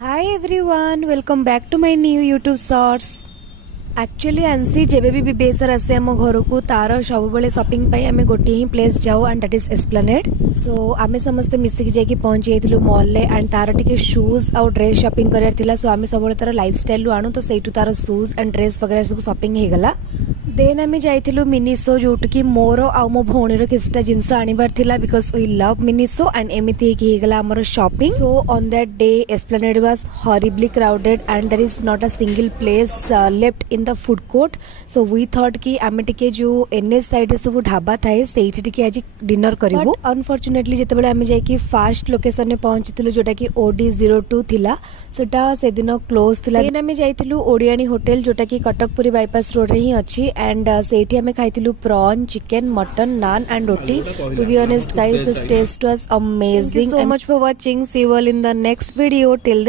Hi everyone welcome back to my new YouTube shorts. Actually आंसी जेबे भी बेसर आसे आम घर को तार सब बेले शॉपिंग पे आमे गोटे ही प्लेस जाऊ एंड दैट इज एस्प्लेनेड। सो आमे समस्ते मिसिकी जाके पहुंची जाइथिलु मॉल ले एंड तार टिके शूज और ड्रेस शॉपिंग करार थिला। सो आमे सब तार लाइफस्टाइल रु आणु तो सेठु तार शूज एंड ड्रेस वगैरह सब शॉपिंग हे गला। देन आमे जाइथिलु मिनिसो जोट की मोर आ मो भौणीर किछटा जिंस आनिबार थिला because we love Miniso and एमिति हे गला हमर shopping. So on that day Esplanade was horribly crowded and there is not a single place left in the food court. So we thought कि आमे टिके जो एनएस साइड सब ढाबा थाए सेठी टिके आज डिनर करिवो। अनफॉर्चुनेटली जेतेबेले आमे जाई कि फास्ट लोकेशन ने पहुंचीथिलु जोटा कि OD02 थिला सेटा से दिन क्लोज थिला। देन आमे जाइथिलु ओडियानी होटल जोटा कि कटकपुरी बाईपास रोड रे ही अछि एंड सेठी आमे खाइथिलु prawn chicken mutton naan and roti. To be honest guys this taste was amazing. Thank you so much for watching. See you all in the next video. Till